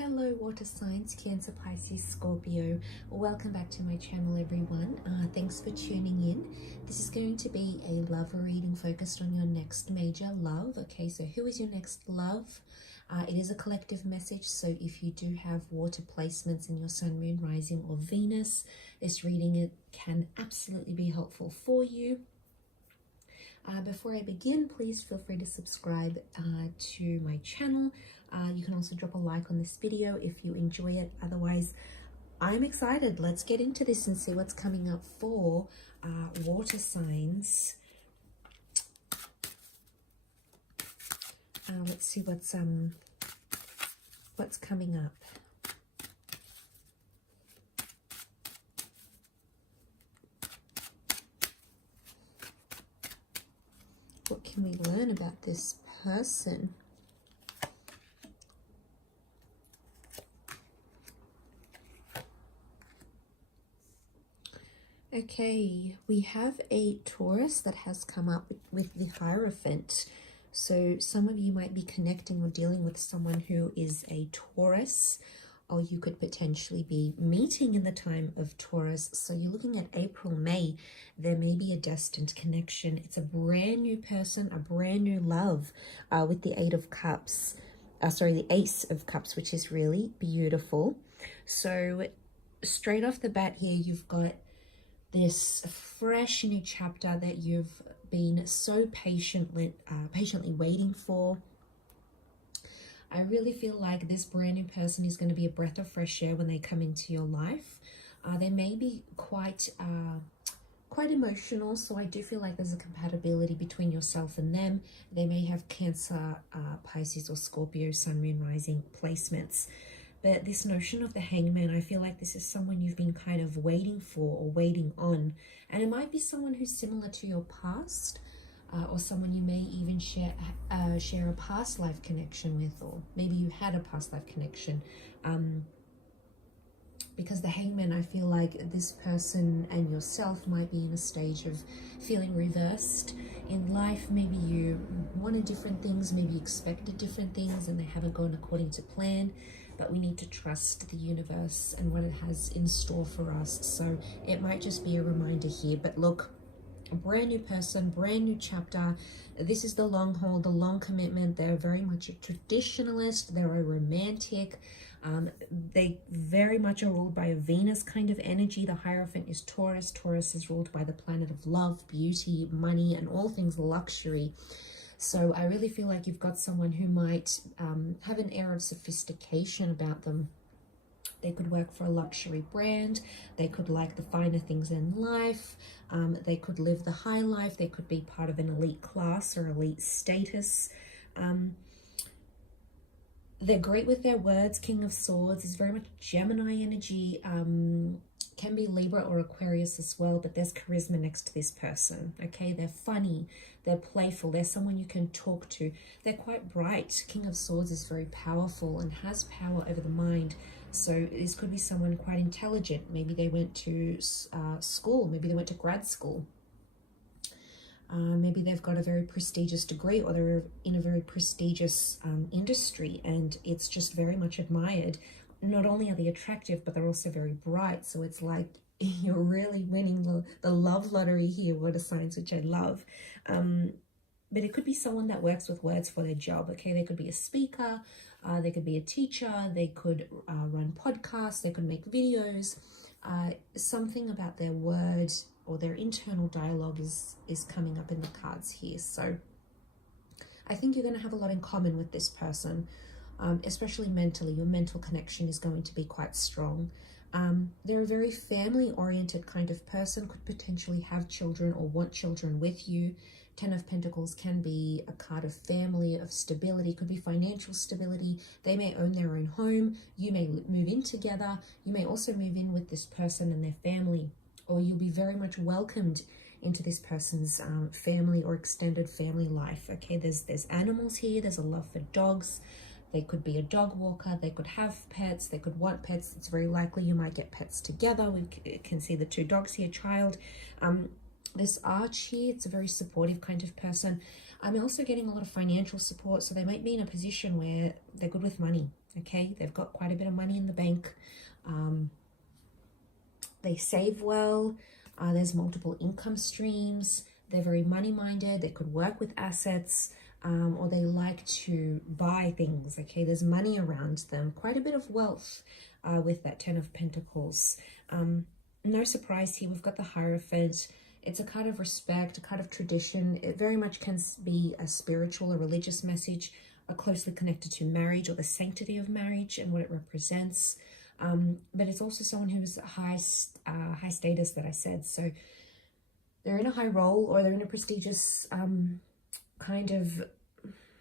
Hello water signs, Cancer, Pisces, Scorpio. Welcome back to my channel, everyone. Thanks for tuning in. This is going to be a love reading focused on your next major love. Okay, so who is your next love? It is a collective message, so if you do have water placements in your sun, moon, rising, or Venus, this reading can absolutely be helpful for you. Before I begin, please feel free to subscribe to my channel. You can also drop a like on this video if you enjoy it. Otherwise, I'm excited. Let's get into this and see what's coming up for water signs. Let's see what's coming up. What can we learn about this person? Okay, we have a Taurus that has come up with the Hierophant. So some of you might be connecting or dealing with someone who is a Taurus, or you could potentially be meeting in the time of Taurus. So you're looking at April, May, there may be a destined connection. It's a brand new person, a brand new love with the Eight of Cups. The Ace of Cups, which is really beautiful. So straight off the bat here, you've got this fresh new chapter that you've been so patiently waiting for. I really feel like this brand new person is going to be a breath of fresh air when they come into your life. They may be quite emotional, so I do feel like there's a compatibility between yourself and them. They may have Cancer, Pisces, or Scorpio, sun, moon, rising placements. But this notion of the Hangman, I feel like this is someone you've been kind of waiting for or waiting on. And it might be someone who's similar to your past, or someone you may even share a past life connection with, or maybe you had a past life connection. Because the Hangman, I feel like this person and yourself might be in a stage of feeling reversed in life. Maybe you wanted different things, maybe you expected different things and they haven't gone according to plan. But we need to trust the universe and what it has in store for us. So it might just be a reminder here. But look, a brand new person, brand new chapter. This is the long haul, the long commitment. They're very much a traditionalist. They're a romantic. They very much are ruled by a Venus kind of energy. The Hierophant is Taurus. Taurus is ruled by the planet of love, beauty, money, and all things luxury. So I really feel like you've got someone who might have an air of sophistication about them. They could work for a luxury brand. They could like the finer things in life. They could live the high life. They could be part of an elite class or elite status. They're great with their words. King of Swords is very much Gemini energy. Can be Libra or Aquarius as well, but there's charisma next to this person. Okay, they're funny, they're playful, they're someone you can talk to. They're quite bright. King of Swords is very powerful and has power over the mind. So this could be someone quite intelligent. Maybe they went to school, maybe they went to grad school. Maybe they've got a very prestigious degree, or they're in a very prestigious industry, and it's just very much admired. Not only are they attractive, but they're also very bright. So it's like you're really winning the love lottery here, water signs, which I love. But it could be someone that works with words for their job. Okay, they could be a speaker, they could be a teacher, they could run podcasts, they could make videos. Something about their words or their internal dialogue is coming up in the cards here. So I think you're going to have a lot in common with this person. Especially mentally, your mental connection is going to be quite strong. They're a very family-oriented kind of person, could potentially have children or want children with you. Ten of Pentacles can be a card of family, of stability, could be financial stability. They may own their own home. You may move in together. You may also move in with this person and their family, or you'll be very much welcomed into this person's family or extended family life. Okay, there's animals here. There's a love for dogs. They could be a dog walker, they could have pets, they could want pets. It's very likely you might get pets together. We can see the two dogs here, child. This Arch here, it's a very supportive kind of person. I'm also getting a lot of financial support, so they might be in a position where they're good with money, okay? They've got quite a bit of money in the bank. They save well. There's multiple income streams. They're very money-minded. They could work with assets, or they like to buy things, okay? There's money around them, quite a bit of wealth with that Ten of Pentacles. No surprise here, we've got the Hierophant. It's a card of respect, a card of tradition. It very much can be a spiritual or religious message, closely connected to marriage or the sanctity of marriage and what it represents. But it's also someone who's high status, that I said. So they're in a high role, or they're in a prestigious kind of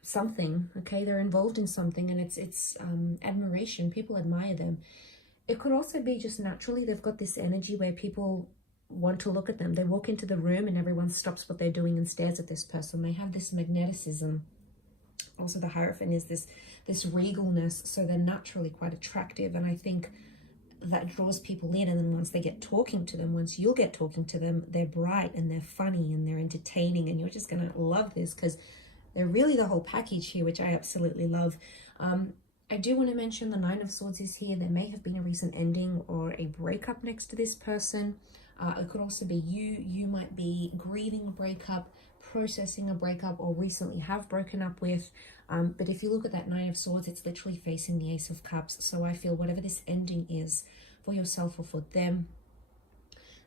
something, okay? They're involved in something, and it's admiration. People admire them. It could also be just naturally they've got this energy where people want to look at them. They walk into the room and everyone stops what they're doing and stares at this person. They have this magneticism. Also, the Hierophant is this regalness, so they're naturally quite attractive, and I think that draws people in. And then once they get talking to them, once you'll get talking to them, they're bright and they're funny and they're entertaining, and you're just gonna love this because they're really the whole package here, which I absolutely love. I do want to mention the Nine of Swords is here. There may have been a recent ending or a breakup next to this person. It could also be you might be grieving a breakup, processing a breakup, or recently have broken up with. But if you look at that Nine of Swords, it's literally facing the Ace of Cups. So I feel whatever this ending is for yourself or for them,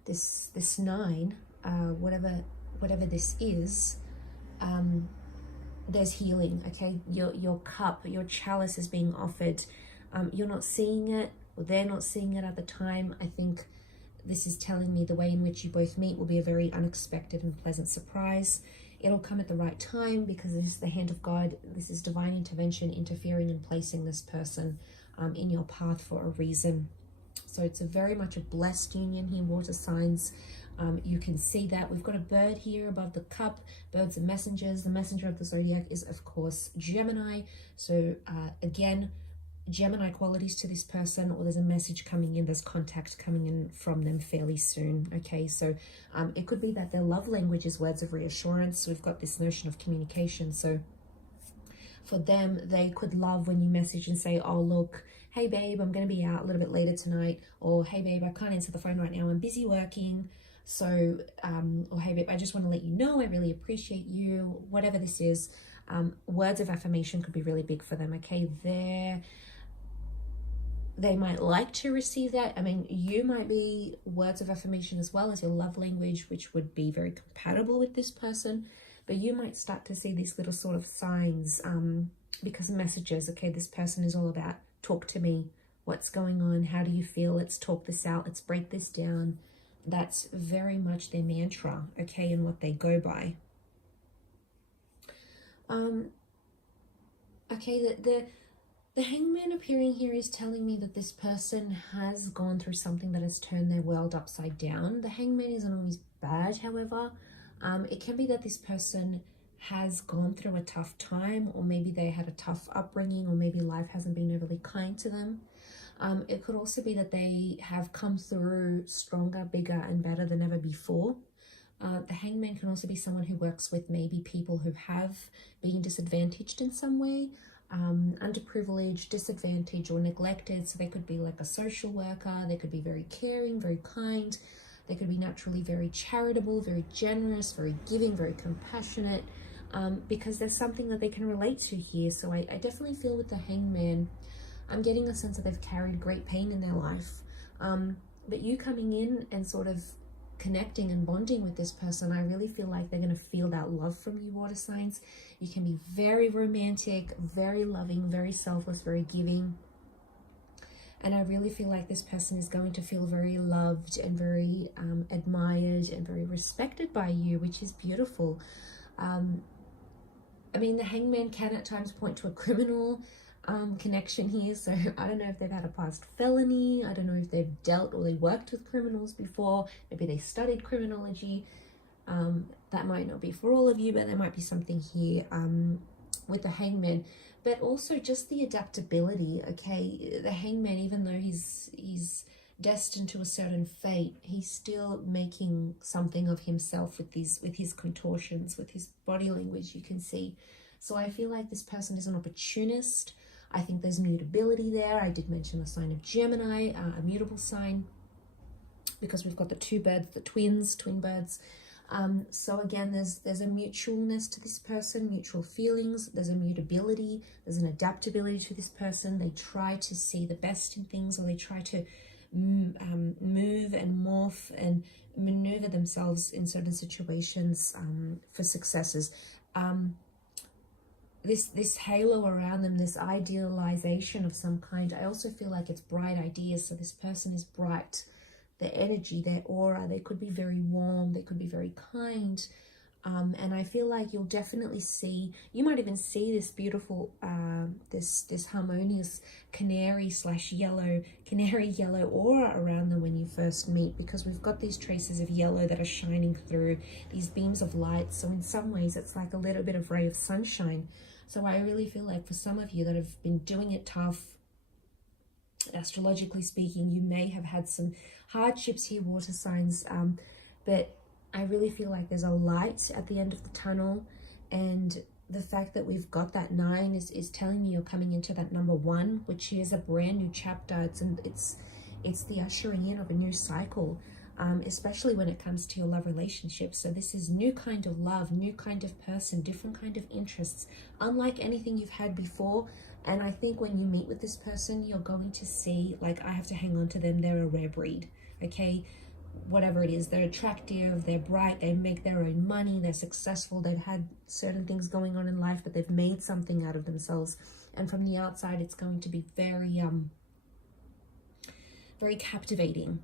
this nine, whatever this is, there's healing, okay? Your cup, your chalice is being offered. You're not seeing it, or they're not seeing it at the time. I think this is telling me the way in which you both meet will be a very unexpected and pleasant surprise. It'll come at the right time because this is the hand of God. This is divine intervention, interfering and placing this person in your path for a reason. So it's very much a blessed union here, water signs. You can see that we've got a bird here above the cup. Birds are messengers. The messenger of the zodiac is, of course, Gemini. So again, Gemini qualities to this person, or there's a message coming in, there's contact coming in from them fairly soon. Okay, so it could be that their love language is words of reassurance. So we've got this notion of communication. So for them, they could love when you message and say, oh, look, hey babe, I'm going to be out a little bit later tonight, or hey babe, I can't answer the phone right now, I'm busy working. So or hey babe, I just want to let you know I really appreciate you. Whatever this is, words of affirmation could be really big for them. Okay, they might like to receive that. I mean, you might be words of affirmation as well as your love language, which would be very compatible with this person. But you might start to see these little sort of signs because messages, okay, this person is all about talk to me. What's going on? How do you feel? Let's talk this out. Let's break this down. That's very much their mantra, okay, and what they go by. Okay, the Hangman appearing here is telling me that this person has gone through something that has turned their world upside down. The Hangman isn't always bad, however. It can be that this person has gone through a tough time, or maybe they had a tough upbringing, or maybe life hasn't been overly kind to them. It could also be that they have come through stronger, bigger, and better than ever before. The Hangman can also be someone who works with maybe people who have been disadvantaged in some way, underprivileged, disadvantaged, or neglected. So they could be like a social worker. They could be very caring, very kind. They could be naturally very charitable, very generous, very giving, very compassionate, because there's something that they can relate to here. So I definitely feel with the Hangman, I'm getting a sense that they've carried great pain in their life. But you coming in and sort of connecting and bonding with this person, I really feel like they're going to feel that love from you, water signs. You can be very romantic, very loving, very selfless, very giving. And I really feel like this person is going to feel very loved and very admired and very respected by you, which is beautiful. I mean, the Hangman can at times point to a criminal connection here. So I don't know if they've had a past felony. I don't know if they've dealt or they worked with criminals before. Maybe they studied criminology. That might not be for all of you, but there might be something here with the Hangman. But also just the adaptability, okay? The Hangman, even though he's destined to a certain fate, he's still making something of himself with his contortions, with his body language, you can see. So I feel like this person is an opportunist. I think there's mutability there. I did mention the sign of Gemini, a mutable sign, because we've got the two birds, the twin birds. So again, there's a mutualness to this person, mutual feelings. There's a mutability. There's an adaptability to this person. They try to see the best in things, or they try to move and morph and maneuver themselves in certain situations for successes. This halo around them, this idealization of some kind, I also feel like it's bright ideas. So this person is bright. Their energy, their aura, they could be very warm, they could be very kind. And I feel like you'll definitely see, you might even see this beautiful, this harmonious canary yellow aura around them when you first meet, because we've got these traces of yellow that are shining through, these beams of light. So in some ways, it's like a little bit of ray of sunshine. So I really feel like for some of you that have been doing it tough, astrologically speaking, you may have had some hardships here, water signs, but I really feel like there's a light at the end of the tunnel, and the fact that we've got that 9 is telling me you're coming into that number 1, which is a brand new chapter. It's the ushering in of a new cycle, especially when it comes to your love relationships. So this is new kind of love, new kind of person, different kind of interests, unlike anything you've had before. And I think when you meet with this person, you're going to see, like, I have to hang on to them. They're a rare breed, okay? Whatever it is, they're attractive, they're bright, they make their own money, they're successful, they've had certain things going on in life, but they've made something out of themselves. And from the outside, it's going to be very, very captivating.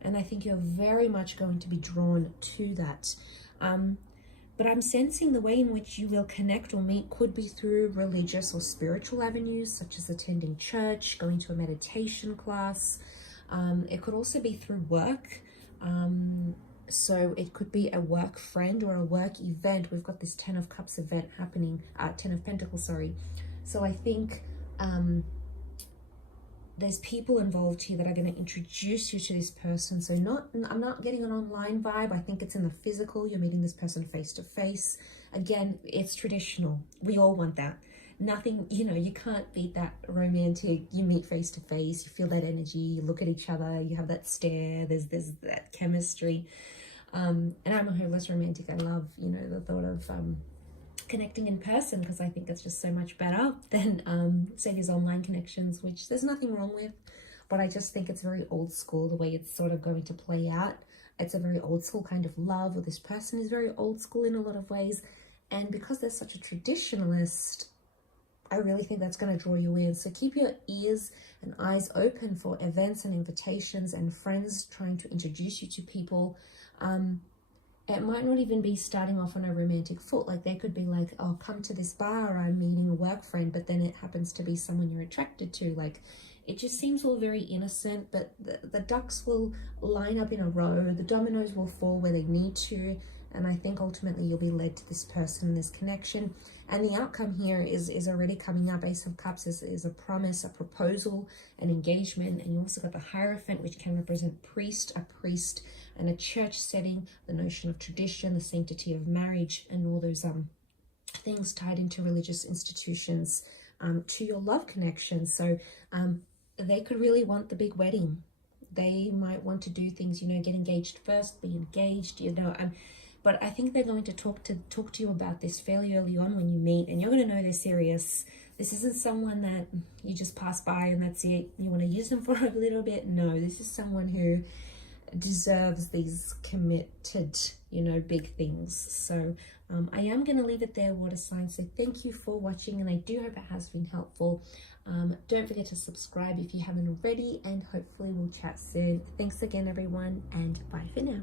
And I think you're very much going to be drawn to that. But I'm sensing the way in which you will connect or meet could be through religious or spiritual avenues, such as attending church, going to a meditation class. It could also be through work. So it could be a work friend or a work event. We've got this 10 of Cups event happening, 10 of Pentacles, sorry. So I think there's people involved here that are going to introduce you to this person. So I'm not getting an online vibe. I think it's in the physical. You're meeting this person face to face. Again, it's traditional. We all want that. Nothing, you can't beat that romantic. You meet face to face, you feel that energy, you look at each other, you have that stare, there's that chemistry. And I'm a hopeless romantic. I love, the thought of connecting in person, because I think it's just so much better than say these online connections, which there's nothing wrong with, but I just think it's very old school the way it's sort of going to play out. It's a very old school kind of love, or this person is very old school in a lot of ways, and because they're such a traditionalist, I really think that's going to draw you in. So keep your ears and eyes open for events and invitations and friends trying to introduce you to people. It might not even be starting off on a romantic foot. Like they could be like, oh, come to this bar, I'm meeting a work friend, but then it happens to be someone you're attracted to. Like, it just seems all very innocent, but the ducks will line up in a row. The dominoes will fall where they need to. And I think ultimately you'll be led to this person, this connection. And the outcome here is already coming up. Ace of Cups is a promise, a proposal, an engagement. And you also got the Hierophant, which can represent a priest, and a church setting, the notion of tradition, the sanctity of marriage, and all those things tied into religious institutions to your love connection. So they could really want the big wedding. They might want to do things, get engaged first, be engaged, but I think they're going to talk to you about this fairly early on when you meet, and you're going to know they're serious. This isn't someone that you just pass by and that's it. You want to use them for a little bit. No, this is someone who deserves these committed, big things. So I am going to leave it there, water signs. So thank you for watching, and I do hope it has been helpful. Don't forget to subscribe if you haven't already, and hopefully we'll chat soon. Thanks again, everyone, and bye for now.